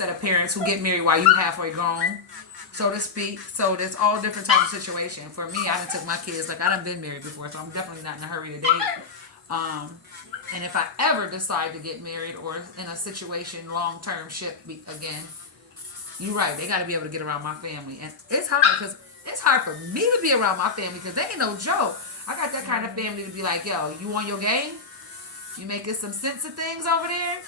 set of parents who get married while you halfway grown, so to speak. So there's all different types of situation. For me, I done took my kids, like I done been married before, so I'm definitely not in a hurry to date. And if I ever decide to get married or in a situation, long-term ship again, you're right, they got to be able to get around my family. And it's hard because it's hard for me to be around my family because they ain't no joke. I got that kind of family to be like, yo, you on your game? You making some sense of things over there?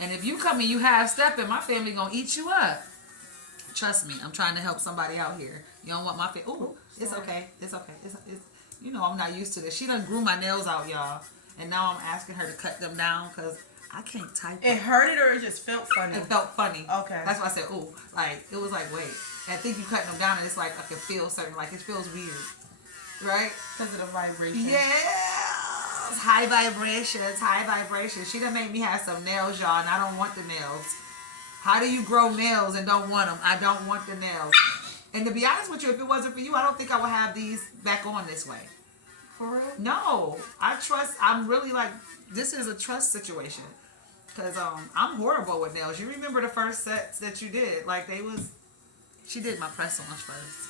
And if you come and you half-stepping, my family going to eat you up. Trust me, I'm trying to help somebody out here. You don't want my family. Ooh, it's okay. It's okay. It's, you know I'm not used to this. She done grew my nails out, y'all. And now I'm asking her to cut them down because I can't type. It hurted or it just felt funny? It felt funny. Okay. That's why I said, ooh. Like, it was like, wait. I think you cutting them down and it's like I can feel certain, like it feels weird. Right? Because of the vibration. Yeah. High vibrations, high vibrations. She done made me have some nails, y'all, and I don't want the nails. How do you grow nails and don't want them? I don't want the nails. And to be honest with you, if it wasn't for you, I don't think I would have these back on this way. For real? No. I'm really like, this is a trust situation. Because I'm horrible with nails. You remember the first sets that you did? Like, she did my press-ons first.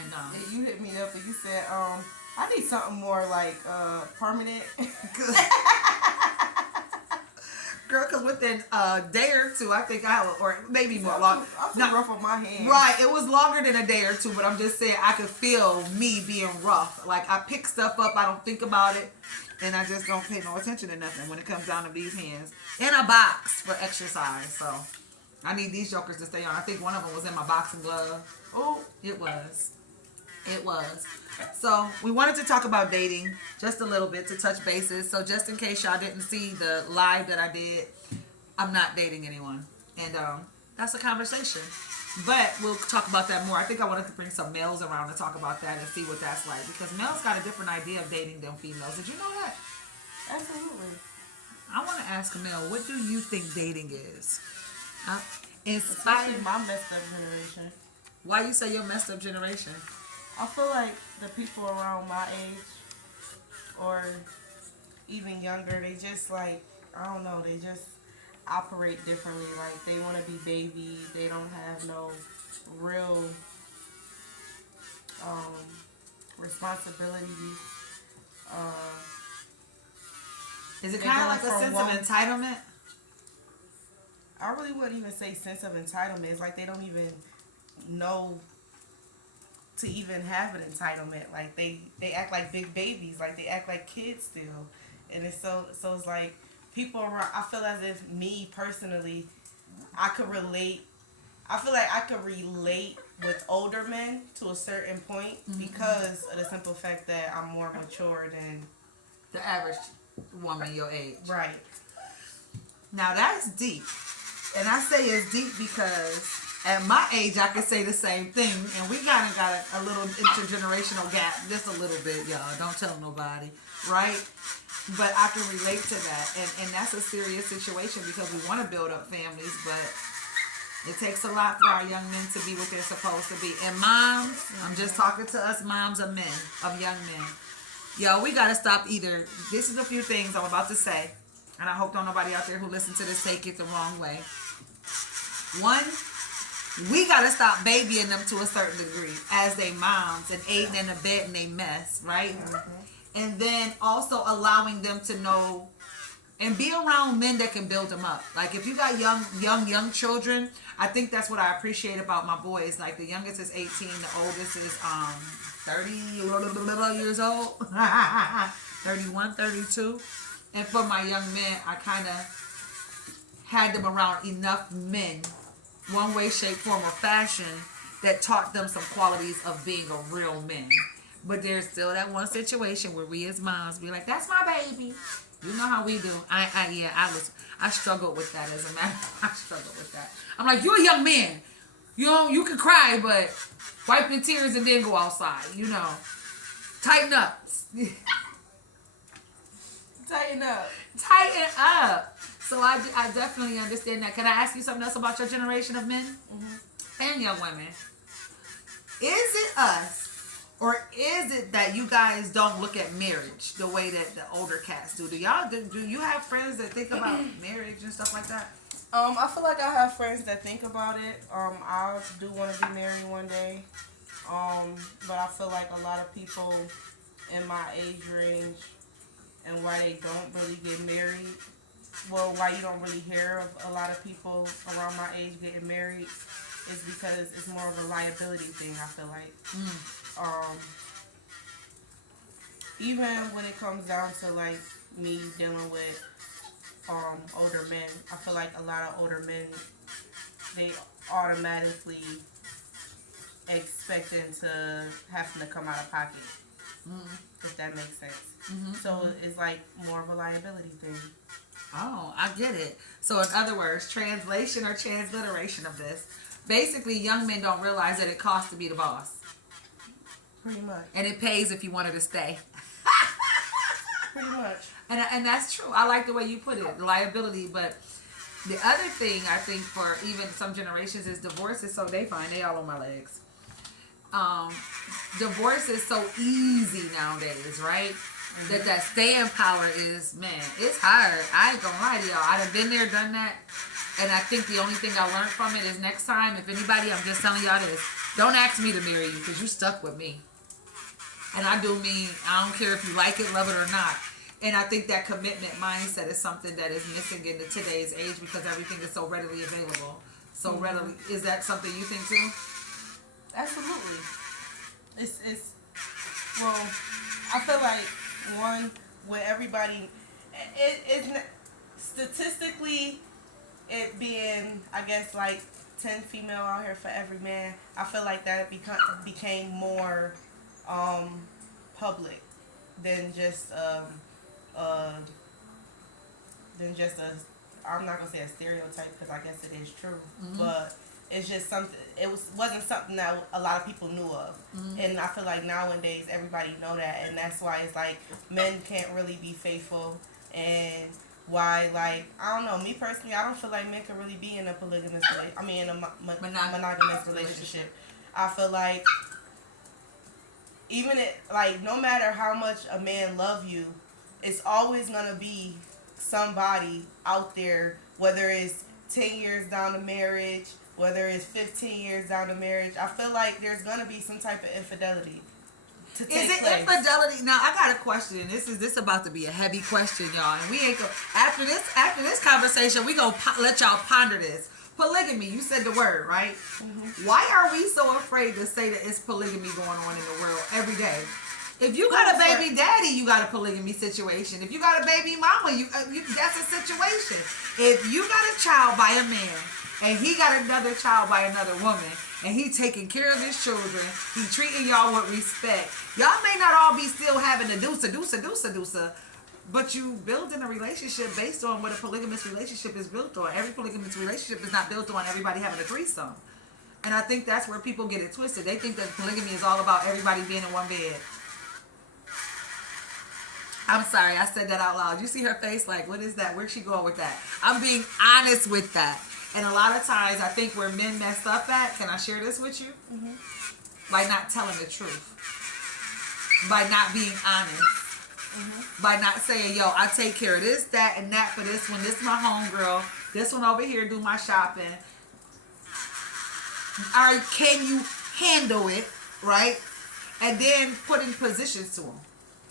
And yeah, you hit me up and you said, I need something more like permanent. Girl, because within a day or two, I think or maybe more long. I'm too rough on my hands. Right, it was longer than a day or two, but I'm just saying I could feel me being rough. Like I pick stuff up, I don't think about it, and I just don't pay no attention to nothing when it comes down to these hands. In a box for exercise, so I need these jokers to stay on. I think one of them was in my boxing glove. Oh, it was. It was. So we wanted to talk about dating just a little bit to touch bases. So just in case y'all didn't see the live that I did, I'm not dating anyone. And that's a conversation. But we'll talk about that more. I think I wanted to bring some males around to talk about that and see what that's like. Because males got a different idea of dating than females. Did you know that? Absolutely. I want to ask Mel, what do you think dating is? Especially my messed up generation. Why you say your messed up generation? I feel like the people around my age or even younger, they just like, I don't know, they just operate differently. Like they want to be babies. They don't have no real responsibilities. Is it kind of like a sense of entitlement? I really wouldn't even say sense of entitlement. It's like they don't even know to even have an entitlement. Like they act like big babies, like they act like kids still. And it's so it's like people around, I feel as if me personally, I could relate. I feel like I could relate with older men to a certain point because of the simple fact that I'm more mature than the average woman your age. Right. Now that's deep. And I say it's deep because at my age, I could say the same thing, and we got a little intergenerational gap, just a little bit, y'all. Don't tell nobody, right? But I can relate to that, and that's a serious situation because we want to build up families, but it takes a lot for our young men to be what they're supposed to be. And moms, I'm just talking to us moms of men, of young men. Yo, we got to stop either. This is a few things I'm about to say, and I hope don't nobody out there who listen to this take it the wrong way. One, we got to stop babying them to a certain degree as they moms and aiding in the bed and they mess, right? And then also allowing them to know and be around men that can build them up. Like if you got young children, I think that's what I appreciate about my boys. Like the youngest is 18, the oldest is 30 years old, 31, 32. And for my young men, I kind of had them around enough men, one way, shape, form, or fashion, that taught them some qualities of being a real man. But there's still that one situation where we as moms be like, that's my baby. You know how we do. I struggled with that as a man. I struggled with that. I'm like, you're a young man. You can cry, but wipe your tears and then go outside. You know, tighten up. Tighten up. Tighten up. So I definitely understand that. Can I ask you something else about your generation of men and young women? Is it us, or is it that you guys don't look at marriage the way that the older cats do? Do you have friends that think about marriage and stuff like that? I feel like I have friends that think about it. I do want to be married one day. But I feel like a lot of people in my age range and why they don't really get married. Well, why you don't really hear of a lot of people around my age getting married is because it's more of a liability thing. I feel like, even when it comes down to like me dealing with older men, I feel like a lot of older men they automatically expecting to having to come out of pocket. If that makes sense. So it's like more of a liability thing. Oh, I get it. So in other words, translation or transliteration of this, basically young men don't realize that it costs to be the boss. Pretty much. And it pays if you wanted to stay. Pretty much. And that's true. I like the way you put it, liability. But the other thing I think for even some generations is divorce is so they find they all on my legs. Divorce is so easy nowadays, right? That staying power is, man, it's hard. I ain't gonna lie to y'all. I done been there, done that. And I think the only thing I learned from it is next time, if anybody, I'm just telling y'all this, don't ask me to marry you because you stuck with me. And I do mean, I don't care if you like it, love it or not. And I think that commitment mindset is something that is missing in today's age because everything is so readily available. So readily, is that something you think too? Absolutely. It's well, I feel like one with everybody, it's statistically it being I guess like 10 female out here for every man. I feel like that became more public than just I'm not gonna say a stereotype because I guess it is true, but it's just something. Wasn't something that a lot of people knew of, and I feel like nowadays everybody know that, and that's why it's like men can't really be faithful, and why like I don't know. Me personally, I don't feel like men can really be in a polygamous in a monogamous relationship. I feel like even it like no matter how much a man love you, it's always gonna be somebody out there, whether it's 10 years down to marriage, whether it's 15 years down to marriage. I feel like there's gonna be some type of infidelity to take place. Is it infidelity? Now I got a question. This about to be a heavy question, y'all. And we ain't go after this conversation. We gonna let y'all ponder this. Polygamy. You said the word, right? Why are we so afraid to say that it's polygamy going on in the world every day? If you got a baby daddy, you got a polygamy situation. If you got a baby mama, that's a situation. If you got a child by a man and he got another child by another woman and he taking care of his children, he treating y'all with respect. Y'all may not all be still having a deusa, but you building a relationship based on what a polygamous relationship is built on. Every polygamous relationship is not built on everybody having a threesome. And I think that's where people get it twisted. They think that polygamy is all about everybody being in one bed. I'm sorry, I said that out loud. You see her face like, what is that? Where's she going with that? I'm being honest with that. And a lot of times, I think where men mess up at, can I share this with you? By not telling the truth. By not being honest. By not saying, yo, I take care of this, that, and that for this one. This is my homegirl. This one over here do my shopping. Or can you handle it, right? And then putting positions to them.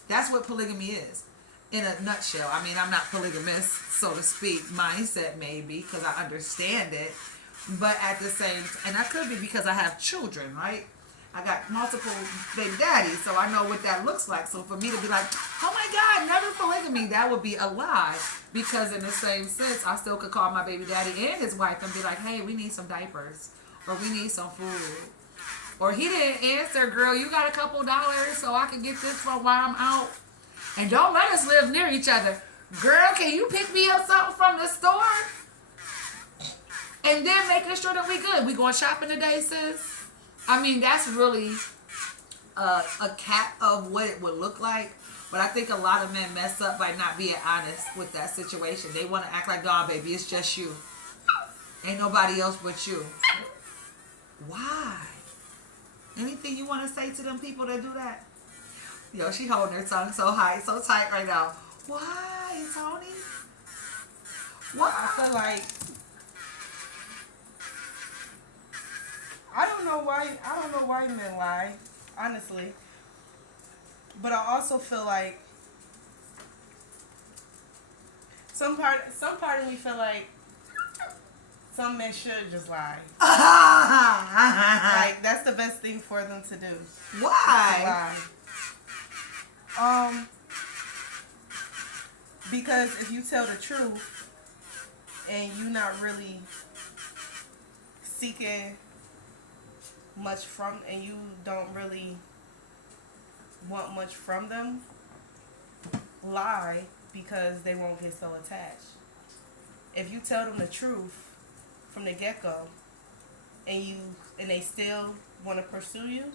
That's what polygamy is, in a nutshell. I mean, I'm not polygamous, so to speak. Mindset maybe, because I understand it. But at the same, and that could be because I have children, right? I got multiple baby daddies, so I know what that looks like. So for me to be like, oh my God, never polygamy, that would be a lie. Because in the same sense, I still could call my baby daddy and his wife and be like, hey, we need some diapers, or we need some food. Or he didn't answer, girl, you got a couple dollars so I can get this for while I'm out. And don't let us live near each other. Girl, can you pick me up something from the store? And then making sure that we good. We going shopping today, sis? I mean, that's really a cap of what it would look like. But I think a lot of men mess up by not being honest with that situation. They want to act like, nah, baby, it's just you. Ain't nobody else but you. Why? Anything you want to say to them people that do that? Yo, she holding her tongue so high, so tight right now. Why, Tony? What? I feel like don't know why men lie, honestly. But I also feel like some part of me feel like some men should just lie. Like that's the best thing for them to do. Why? To lie. Because if you tell the truth and you're not really seeking much from, and you don't really want much from them, lie because they won't get so attached. If you tell them the truth from the get-go and they still want to pursue you,